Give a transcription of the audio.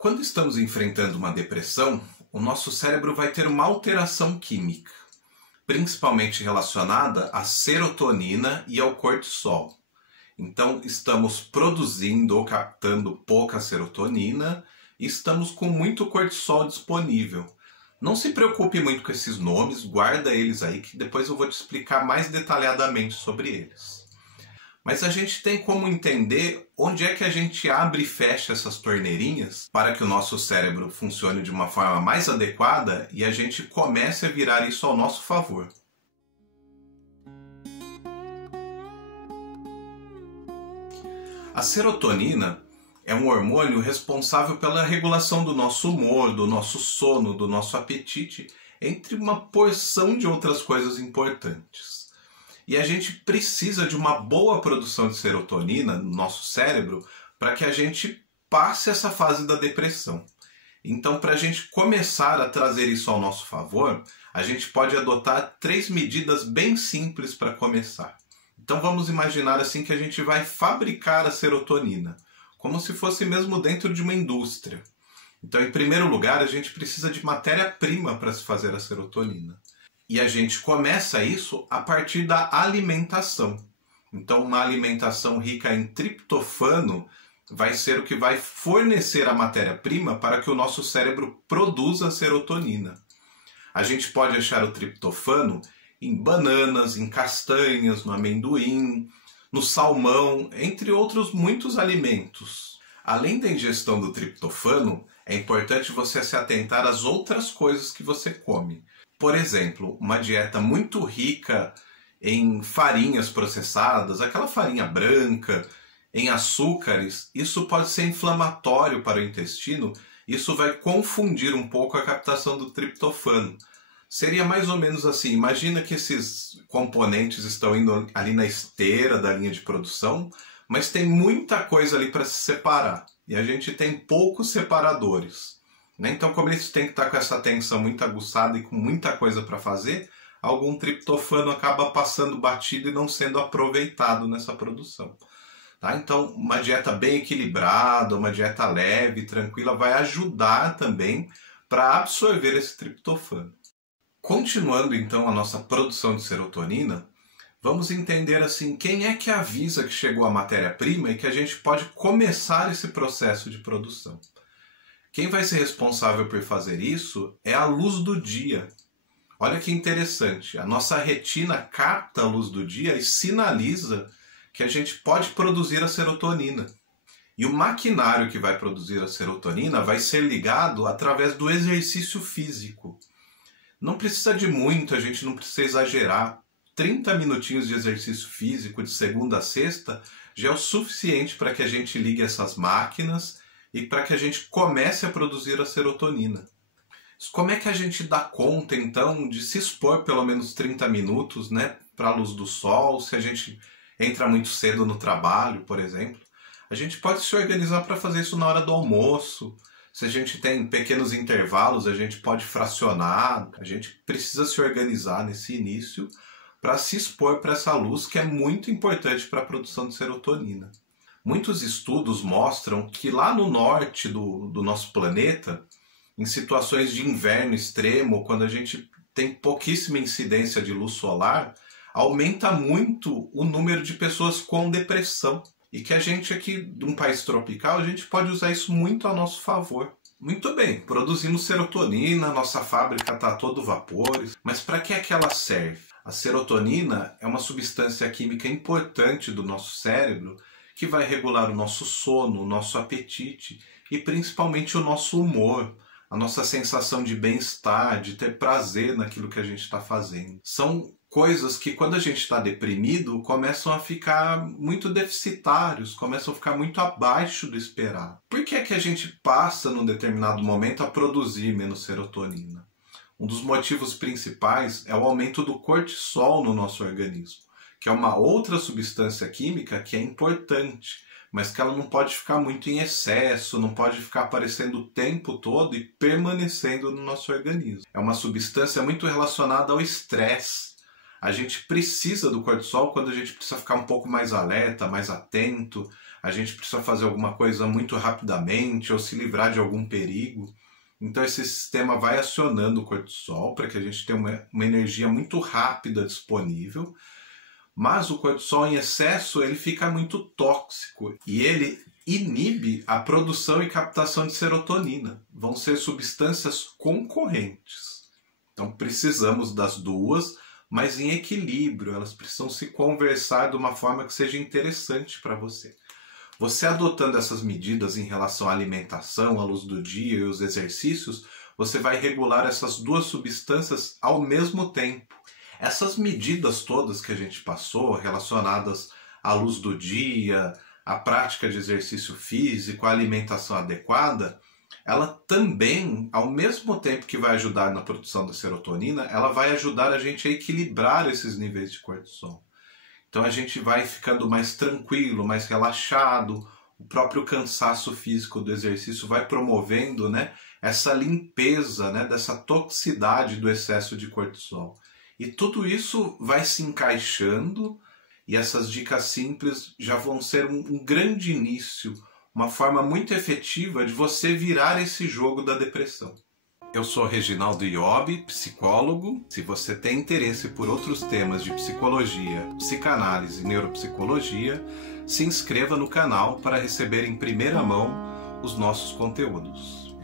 Quando estamos enfrentando uma depressão, o nosso cérebro vai ter uma alteração química, principalmente relacionada à serotonina e ao cortisol. Então, estamos produzindo ou captando pouca serotonina e estamos com muito cortisol disponível. Não se preocupe muito com esses nomes, guarda eles aí que depois eu vou te explicar mais detalhadamente sobre eles. Mas a gente tem como entender onde é que a gente abre e fecha essas torneirinhas para que o nosso cérebro funcione de uma forma mais adequada e a gente comece a virar isso ao nosso favor. A serotonina é um hormônio responsável pela regulação do nosso humor, do nosso sono, do nosso apetite, entre uma porção de outras coisas importantes. E a gente precisa de uma boa produção de serotonina no nosso cérebro para que a gente passe essa fase da depressão. Então, para a gente começar a trazer isso ao nosso favor, a gente pode adotar 3 medidas bem simples para começar. Então vamos imaginar assim que a gente vai fabricar a serotonina, como se fosse mesmo dentro de uma indústria. Então, em primeiro lugar, a gente precisa de matéria-prima para se fazer a serotonina. E a gente começa isso a partir da alimentação. Então, uma alimentação rica em triptofano vai ser o que vai fornecer a matéria-prima para que o nosso cérebro produza a serotonina. A gente pode achar o triptofano em bananas, em castanhas, no amendoim, no salmão, entre outros muitos alimentos. Além da ingestão do triptofano, é importante você se atentar às outras coisas que você come. Por exemplo, uma dieta muito rica em farinhas processadas, aquela farinha branca, em açúcares, isso pode ser inflamatório para o intestino, isso vai confundir um pouco a captação do triptofano. Seria mais ou menos assim, imagina que esses componentes estão indo ali na esteira da linha de produção, mas tem muita coisa ali para se separar, e a gente tem poucos separadores. Então, como eles têm que estar com essa tensão muito aguçada e com muita coisa para fazer, algum triptofano acaba passando batido e não sendo aproveitado nessa produção. Então, uma dieta bem equilibrada, uma dieta leve, tranquila, vai ajudar também para absorver esse triptofano. Continuando então a nossa produção de serotonina, vamos entender assim quem é que avisa que chegou a matéria-prima e que a gente pode começar esse processo de produção. Quem vai ser responsável por fazer isso é a luz do dia. Olha que interessante, a nossa retina capta a luz do dia e sinaliza que a gente pode produzir a serotonina. E o maquinário que vai produzir a serotonina vai ser ligado através do exercício físico. Não precisa de muito, a gente não precisa exagerar. 30 minutinhos de exercício físico de segunda a sexta já é o suficiente para que a gente ligue essas máquinas e para que a gente comece a produzir a serotonina. Como é que a gente dá conta, então, de se expor pelo menos 30 minutos, para a luz do sol, se a gente entra muito cedo no trabalho, por exemplo? A gente pode se organizar para fazer isso na hora do almoço. Se a gente tem pequenos intervalos, a gente pode fracionar. A gente precisa se organizar nesse início para se expor para essa luz que é muito importante para a produção de serotonina. Muitos estudos mostram que lá no norte do nosso planeta, em situações de inverno extremo, quando a gente tem pouquíssima incidência de luz solar, aumenta muito o número de pessoas com depressão. E que a gente aqui, de um país tropical, a gente pode usar isso muito a nosso favor. Muito bem, produzimos serotonina, nossa fábrica está a todo vapor, mas para que é que ela serve? A serotonina é uma substância química importante do nosso cérebro que vai regular o nosso sono, o nosso apetite e principalmente o nosso humor, a nossa sensação de bem-estar, de ter prazer naquilo que a gente está fazendo. São coisas que quando a gente está deprimido começam a ficar muito deficitários, começam a ficar muito abaixo do esperado. Por que é que a gente passa num determinado momento a produzir menos serotonina? Um dos motivos principais é o aumento do cortisol no nosso organismo, que é uma outra substância química que é importante, mas que ela não pode ficar muito em excesso, não pode ficar aparecendo o tempo todo e permanecendo no nosso organismo. É uma substância muito relacionada ao estresse. A gente precisa do cortisol quando a gente precisa ficar um pouco mais alerta, mais atento. a gente precisa fazer alguma coisa muito rapidamente ou se livrar de algum perigo. Então esse sistema vai acionando o cortisol para que a gente tenha uma energia muito rápida disponível, mas o cortisol em excesso ele fica muito tóxico e ele inibe a produção e captação de serotonina. Vão ser substâncias concorrentes. Então precisamos das duas, mas em equilíbrio, elas precisam se conversar de uma forma que seja interessante para você. Você adotando essas medidas em relação à alimentação, à luz do dia e os exercícios, você vai regular essas duas substâncias ao mesmo tempo. Essas medidas todas que a gente passou, relacionadas à luz do dia, à prática de exercício físico, à alimentação adequada, ela também, ao mesmo tempo que vai ajudar na produção da serotonina, ela vai ajudar a gente a equilibrar esses níveis de cortisol. Então a gente vai ficando mais tranquilo, mais relaxado, o próprio cansaço físico do exercício vai promovendo, né, essa limpeza, né, dessa toxicidade do excesso de cortisol. E tudo isso vai se encaixando e essas dicas simples já vão ser um grande início, uma forma muito efetiva de você virar esse jogo da depressão. Eu sou Reginaldo Iobi, psicólogo. Se você tem interesse por outros temas de psicologia, psicanálise e neuropsicologia, se inscreva no canal para receber em primeira mão os nossos conteúdos.